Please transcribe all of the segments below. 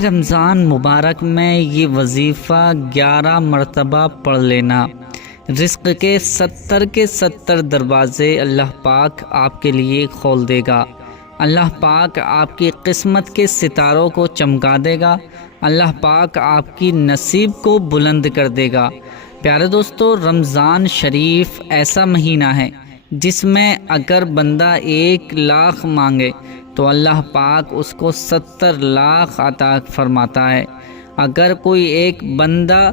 رمضان مبارک میں یہ وظیفہ 11 مرتبہ پڑھ لینا، رزق کے 70 دروازے اللہ پاک آپ کے لیے کھول دے گا۔ اللہ پاک آپ کی قسمت کے ستاروں کو چمکا دے گا۔ اللہ پاک آپ کی نصیب کو بلند کر دے گا۔ پیارے دوستو، رمضان شریف ایسا مہینہ ہے جس میں اگر بندہ 1 لاکھ مانگے تو اللہ پاک اس کو 70 لاکھ عطا فرماتا ہے۔ اگر کوئی ایک بندہ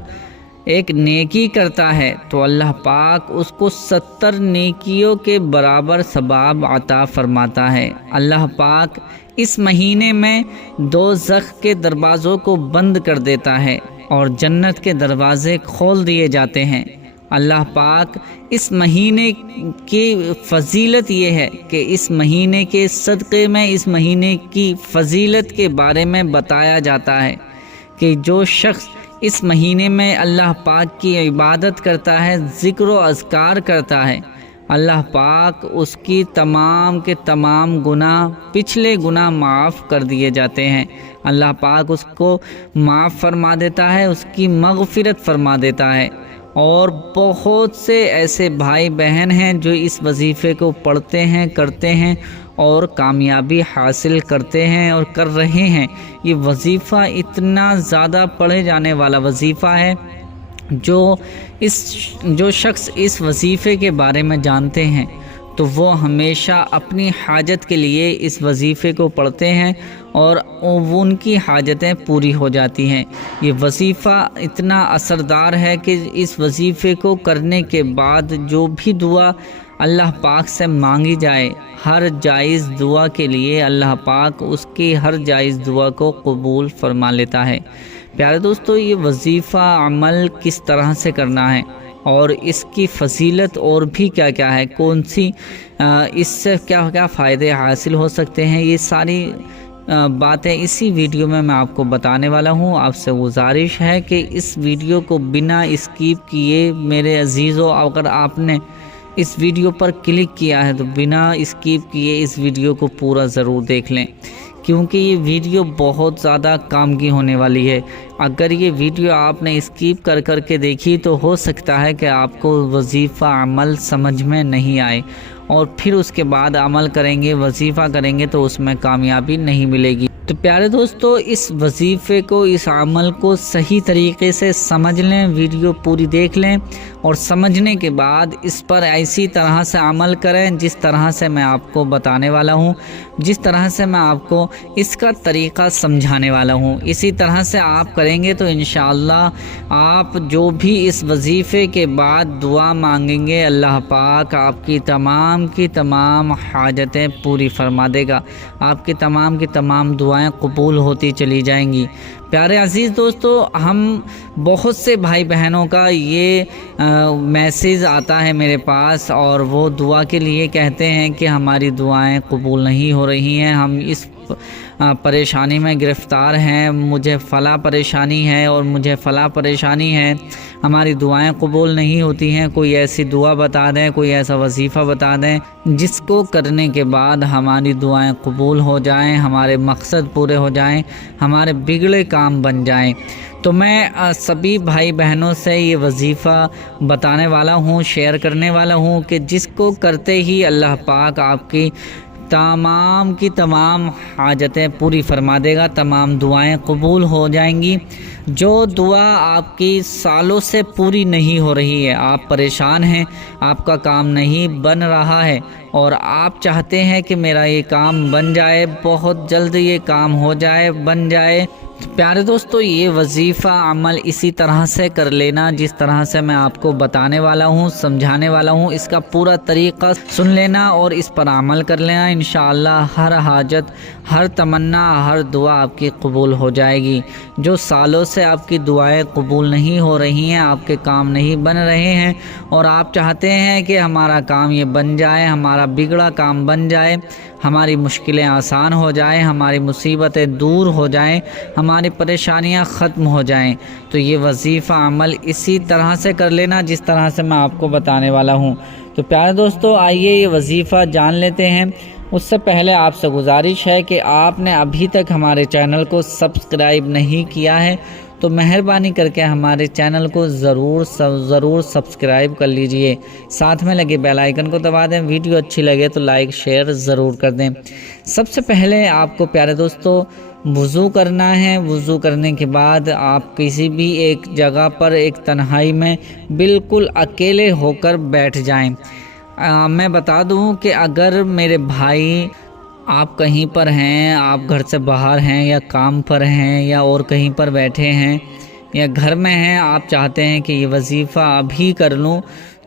ایک نیکی کرتا ہے تو اللہ پاک اس کو 70 نیکیوں کے برابر ثواب عطا فرماتا ہے۔ اللہ پاک اس مہینے میں دوزخ کے دروازوں کو بند کر دیتا ہے اور جنت کے دروازے کھول دیے جاتے ہیں۔ اللہ پاک اس مہینے کی فضیلت یہ ہے کہ اس مہینے کے صدقے میں اس مہینے کی فضیلت کے بارے میں بتایا جاتا ہے کہ جو شخص اس مہینے میں اللہ پاک کی عبادت کرتا ہے، ذکر و اذکار کرتا ہے، اللہ پاک اس کی تمام کے تمام گناہ، پچھلے گناہ معاف کر دیے جاتے ہیں۔ اللہ پاک اس کو معاف فرما دیتا ہے، اس کی مغفرت فرما دیتا ہے۔ اور بہت سے ایسے بھائی بہن ہیں جو اس وظیفے کو پڑھتے ہیں، کرتے ہیں اور کامیابی حاصل کرتے ہیں اور کر رہے ہیں۔ یہ وظیفہ اتنا زیادہ پڑھے جانے والا وظیفہ ہے، جو شخص اس وظیفے کے بارے میں جانتے ہیں تو وہ ہمیشہ اپنی حاجت کے لیے اس وظیفے کو پڑھتے ہیں اور ان کی حاجتیں پوری ہو جاتی ہیں۔ یہ وظیفہ اتنا اثردار ہے کہ اس وظیفے کو کرنے کے بعد جو بھی دعا اللہ پاک سے مانگی جائے، ہر جائز دعا کے لیے اللہ پاک اس کی ہر جائز دعا کو قبول فرما لیتا ہے۔ پیارے دوستو، یہ وظیفہ عمل کس طرح سے کرنا ہے اور اس کی فضیلت اور بھی کیا کیا ہے، کون سی اس سے کیا کیا فائدے حاصل ہو سکتے ہیں، یہ ساری باتیں اسی ویڈیو میں آپ کو بتانے والا ہوں۔ آپ سے گزارش ہے کہ اس ویڈیو کو بنا اسکیپ کیے میرے عزیزو، اگر آپ نے اس ویڈیو پر کلک کیا ہے تو بنا اسکیپ کیے اس ویڈیو کو پورا ضرور دیکھ لیں، کیونکہ یہ ویڈیو بہت زیادہ کام کی ہونے والی ہے۔ اگر یہ ویڈیو آپ نے اسکیپ کر کے دیکھی تو ہو سکتا ہے کہ آپ کو وظیفہ عمل سمجھ میں نہیں آئے اور پھر اس کے بعد عمل کریں گے، وظیفہ کریں گے تو اس میں کامیابی نہیں ملے گی۔ تو پیارے دوستو، اس وظیفے کو، اس عمل کو صحیح طریقے سے سمجھ لیں، ویڈیو پوری دیکھ لیں اور سمجھنے کے بعد اس پر ایسی طرح سے عمل کریں جس طرح سے میں آپ کو بتانے والا ہوں، جس طرح سے میں آپ کو اس کا طریقہ سمجھانے والا ہوں۔ اسی طرح سے آپ کریں گے تو انشاءاللہ آپ جو بھی اس وظیفے کے بعد دعا مانگیں گے، اللہ پاک آپ کی تمام حاجتیں پوری فرما دے گا، آپ کی تمام دعائیں قبول ہوتی چلی جائیں گی۔ پیارے عزیز دوستو، ہم بہت سے بھائی بہنوں کا یہ میسیج آتا ہے میرے پاس اور وہ دعا کے لیے کہتے ہیں کہ ہماری دعائیں قبول نہیں ہو رہی ہیں، ہم اس پریشانی میں گرفتار ہیں، مجھے فلاں پریشانی ہے اور مجھے فلاں پریشانی ہے، ہماری دعائیں قبول نہیں ہوتی ہیں، کوئی ایسی دعا بتا دیں، کوئی ایسا وظیفہ بتا دیں جس کو کرنے کے بعد ہماری دعائیں قبول ہو جائیں، ہمارے مقصد پورے ہو جائیں، ہمارے بگڑے کام بن جائیں۔ تو میں سبھی بھائی بہنوں سے یہ وظیفہ بتانے والا ہوں، شیئر کرنے والا ہوں کہ جس کو کرتے ہی اللہ پاک آپ کی تمام حاجتیں پوری فرما دے گا، تمام دعائیں قبول ہو جائیں گی۔ جو دعا آپ کی سالوں سے پوری نہیں ہو رہی ہے، آپ پریشان ہیں، آپ کا کام نہیں بن رہا ہے اور آپ چاہتے ہیں کہ میرا یہ کام بن جائے، بہت جلد یہ کام ہو جائے، بن جائے، پیارے دوستو یہ وظیفہ عمل اسی طرح سے کر لینا جس طرح سے میں آپ کو بتانے والا ہوں، سمجھانے والا ہوں، اس کا پورا طریقہ سن لینا اور اس پر عمل کر لینا۔ انشاءاللہ ہر حاجت، ہر تمنا، ہر دعا آپ کی قبول ہو جائے گی۔ جو سالوں سے آپ کی دعائیں قبول نہیں ہو رہی ہیں، آپ کے کام نہیں بن رہے ہیں اور آپ چاہتے ہیں کہ ہمارا کام یہ بن جائے، ہمارا بگڑا کام بن جائے، ہماری مشکلیں آسان ہو جائیں، ہماری مصیبتیں دور ہو جائیں، ہماری پریشانیاں ختم ہو جائیں، تو یہ وظیفہ عمل اسی طرح سے کر لینا جس طرح سے میں آپ کو بتانے والا ہوں۔ تو پیارے دوستو، آئیے یہ وظیفہ جان لیتے ہیں۔ اس سے پہلے آپ سے گزارش ہے کہ آپ نے ابھی تک ہمارے چینل کو سبسکرائب نہیں کیا ہے تو مہربانی کر کے ہمارے چینل کو ضرور سبسکرائب کر لیجئے، ساتھ میں لگے بیل آئیکن کو دبا دیں، ویڈیو اچھی لگے تو لائک شیئر ضرور کر دیں۔ سب سے پہلے آپ کو پیارے دوستو وضو کرنا ہے۔ وضو کرنے کے بعد آپ کسی بھی ایک جگہ پر ایک تنہائی میں بالکل اکیلے ہو کر بیٹھ جائیں۔ میں بتا دوں کہ اگر میرے بھائی آپ کہیں پر ہیں، آپ گھر سے باہر ہیں یا کام پر ہیں یا اور کہیں پر بیٹھے ہیں یا گھر میں ہیں، آپ چاہتے ہیں کہ یہ وظیفہ ابھی کر لوں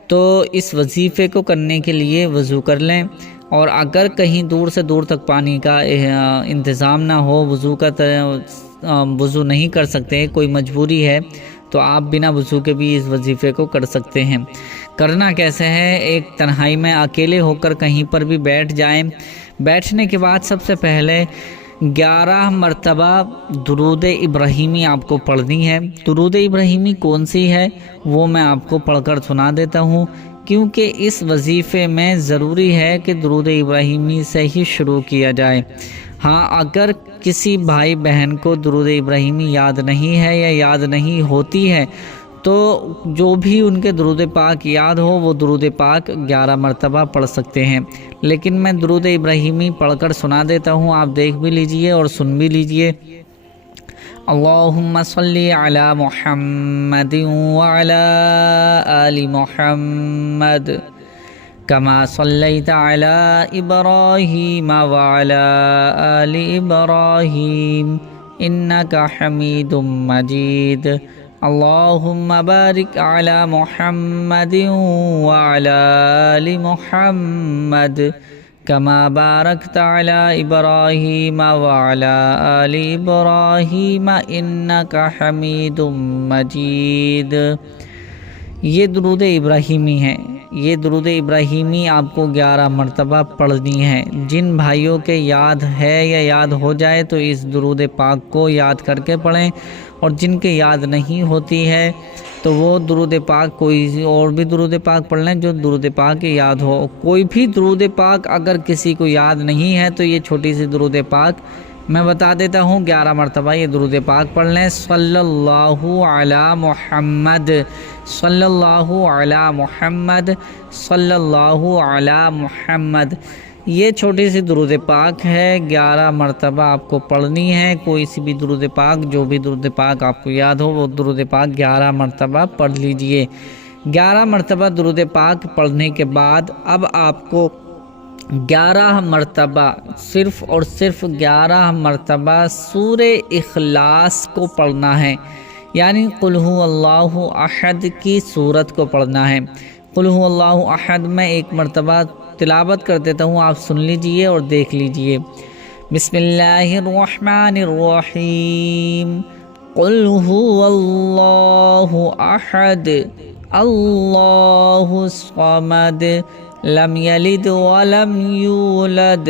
تو اس وظیفے کو کرنے کے لیے وضو کر لیں، اور اگر کہیں دور سے دور تک پانی کا انتظام نہ ہو، وضو نہیں کر سکتے، کوئی مجبوری ہے، تو آپ بنا وضو کے بھی اس وظیفے کو کر سکتے ہیں۔ کرنا کیسے ہے؟ ایک تنہائی میں اکیلے ہو کر کہیں پر بھی بیٹھ جائیں۔ بیٹھنے کے بعد سب سے پہلے 11 مرتبہ درود ابراہیمی آپ کو پڑھنی ہے۔ درود ابراہیمی کون سی ہے وہ میں آپ کو پڑھ کر سنا دیتا ہوں، کیونکہ اس وظیفے میں ضروری ہے کہ درود ابراہیمی سے ہی شروع کیا جائے۔ ہاں، اگر کسی بھائی بہن کو درود ابراہیمی یاد نہیں ہے یا یاد نہیں ہوتی ہے تو جو بھی ان کے درود پاک یاد ہو وہ درود پاک 11 مرتبہ پڑھ سکتے ہیں، لیکن میں درود ابراہیمی پڑھ کر سنا دیتا ہوں، آپ دیکھ بھی لیجئے اور سن بھی لیجئے۔ اللہم صلی علی محمد وعلی آل محمد کما صلیت علی ابراہیم وعلی آل ابراہیم انک حمید مجید۔ اللہم بارک علی محمد وعلی آل محمد کما بارکت علی ابراہیم وعلی آل ابراہیم انک حمید مجید۔ یہ درود ابراہیمی ہے۔ یہ درود ابراہیمی آپ کو 11 مرتبہ پڑھنی ہے۔ جن بھائیوں کے یاد ہے یا یاد ہو جائے تو اس درود پاک کو یاد کر کے پڑھیں، اور جن کے یاد نہیں ہوتی ہے تو وہ درود پاک کوئی اور بھی درود پاک پڑھ لیں جو درود پاک یاد ہو۔ کوئی بھی درود پاک اگر کسی کو یاد نہیں ہے تو یہ چھوٹی سی درود پاک میں بتا دیتا ہوں، 11 مرتبہ یہ درود پاک پڑھ لیں۔ صلی اللہ علی محمد، صلی اللہ علی محمد، صلی اللہ علی محمد۔ یہ چھوٹی سی درود پاک ہے، 11 مرتبہ آپ کو پڑھنی ہے۔ کوئی سی بھی درود پاک، جو بھی درود پاک آپ کو یاد ہو وہ درود پاک 11 مرتبہ پڑھ لیجئے۔ 11 مرتبہ درود پاک پڑھنے کے بعد اب آپ کو 11 مرتبہ صرف اور صرف 11 مرتبہ سورہ اخلاص کو پڑھنا ہے، یعنی قل هو اللہ احد کی سورت کو پڑھنا ہے۔ قل هو اللہ احد میں ایک مرتبہ تلاوت کر دیتا ہوں، آپ سن لیجئے اور دیکھ لیجئے۔ بسم اللہ الرحمن الرحیم۔ قل هو اللہ احد اللہ الصمد لم یلد ولم یولد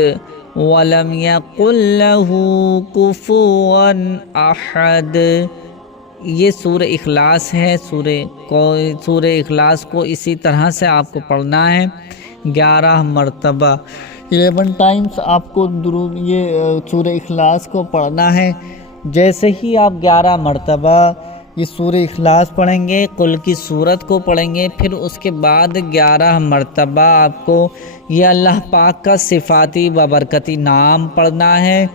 ولم یکن له کفوا احد۔ یہ سورہ اخلاص ہے۔ سورہ اخلاص کو اسی طرح سے آپ کو پڑھنا ہے 11 مرتبہ، 11 ٹائمز آپ کو یہ سورہ اخلاص کو پڑھنا ہے۔ جیسے ہی آپ 11 مرتبہ یہ سورہ اخلاص پڑھیں گے، قل کی سورت کو پڑھیں گے، پھر اس کے بعد 11 مرتبہ آپ کو یہ اللہ پاک کا صفاتی بابرکتی نام پڑھنا ہے،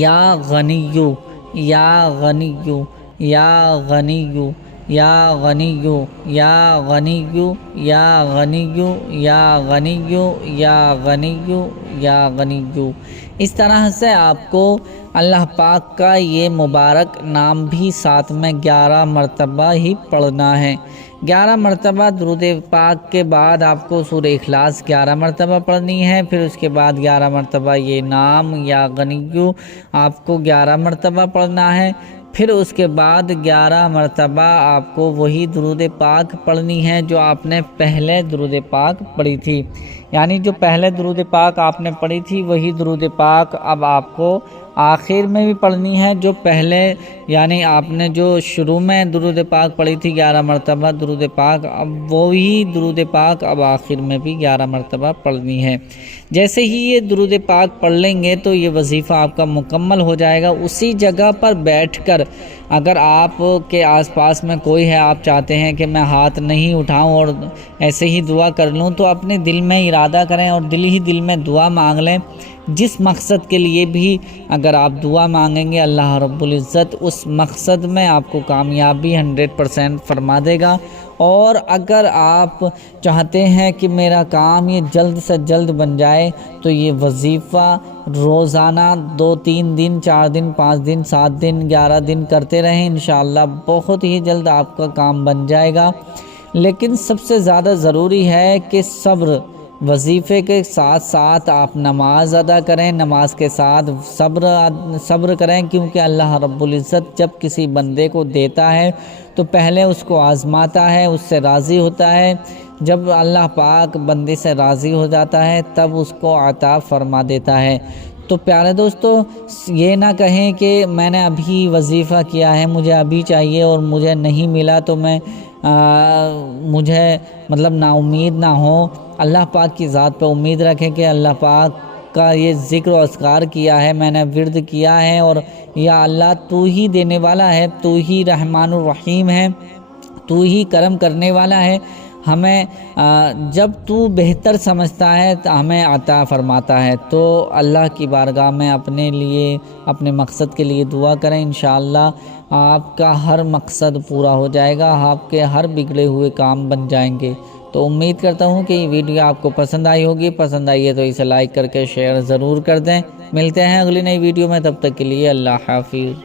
یا غنیو، یا غنیو، یا غنیو، یا غنیو، یا غنیو، یا غنیو، یا غنیو، یا غنیو، یا غنیو۔ اس طرح سے آپ کو اللہ پاک کا یہ مبارک نام بھی ساتھ میں 11 مرتبہ ہی پڑھنا ہے۔ 11 مرتبہ درود پاک کے بعد آپ کو سورہ اخلاص 11 مرتبہ پڑھنی ہے، پھر اس کے بعد 11 مرتبہ یہ نام یا غنیو آپ کو 11 مرتبہ پڑھنا ہے، پھر اس کے بعد 11 مرتبہ آپ کو وہی درود پاک پڑھنی ہے جو آپ نے پہلے درود پاک پڑھی تھی، یعنی جو پہلے درود پاک آپ نے پڑھی تھی وہی درود پاک اب آپ کو آخر میں بھی پڑھنی ہے، جو پہلے یعنی آپ نے جو شروع میں درود پاک پڑھی تھی 11 مرتبہ درود پاک، اب وہی درود پاک اب آخر میں بھی 11 مرتبہ پڑھنی ہے۔ جیسے ہی یہ درود پاک پڑھ لیں گے تو یہ وظیفہ آپ کا مکمل ہو جائے گا۔ اسی جگہ پر بیٹھ کر اگر آپ کے آس پاس میں کوئی ہے، آپ چاہتے ہیں کہ میں ہاتھ نہیں اٹھاؤں اور ایسے ہی دعا کر لوں، تو اپنے دل میں ارادہ کریں اور دل ہی دل میں دعا مانگ لیں۔ جس مقصد کے لیے بھی اگر آپ دعا مانگیں گے، اللہ رب العزت اس مقصد میں آپ کو کامیابی 100% فرما دے گا۔ اور اگر آپ چاہتے ہیں کہ میرا کام یہ جلد سے جلد بن جائے، تو یہ وظیفہ روزانہ 2-3 دن 4 دن 5 دن 7 دن 11 دن کرتے رہیں، انشاءاللہ بہت ہی جلد آپ کا کام بن جائے گا۔ لیکن سب سے زیادہ ضروری ہے کہ صبر، وظیفے کے ساتھ ساتھ آپ نماز ادا کریں، نماز کے ساتھ صبر کریں، کیونکہ اللہ رب العزت جب کسی بندے کو دیتا ہے تو پہلے اس کو آزماتا ہے، اس سے راضی ہوتا ہے۔ جب اللہ پاک بندے سے راضی ہو جاتا ہے تب اس کو عطا فرما دیتا ہے۔ تو پیارے دوستو، یہ نہ کہیں کہ میں نے ابھی وظیفہ کیا ہے، مجھے ابھی چاہیے اور مجھے نہیں ملا تو مجھے نا امید نہ ہو۔ اللہ پاک کی ذات پہ امید رکھیں کہ اللہ پاک کا یہ ذکر و اذکار کیا ہے، میں نے ورد کیا ہے، اور یا اللہ تو ہی دینے والا ہے، تو ہی رحمان الرحیم ہے، تو ہی کرم کرنے والا ہے۔ ہمیں جب تو بہتر سمجھتا ہے تو ہمیں عطا فرماتا ہے۔ تو اللہ کی بارگاہ میں اپنے لیے، اپنے مقصد کے لیے دعا کریں، انشاءاللہ آپ کا ہر مقصد پورا ہو جائے گا، آپ کے ہر بگڑے ہوئے کام بن جائیں گے۔ تو امید کرتا ہوں کہ یہ ویڈیو آپ کو پسند آئی ہوگی، پسند آئی ہے تو اسے لائک کر کے شیئر ضرور کر دیں۔ ملتے ہیں اگلی نئی ویڈیو میں، تب تک کے لیے اللہ حافظ۔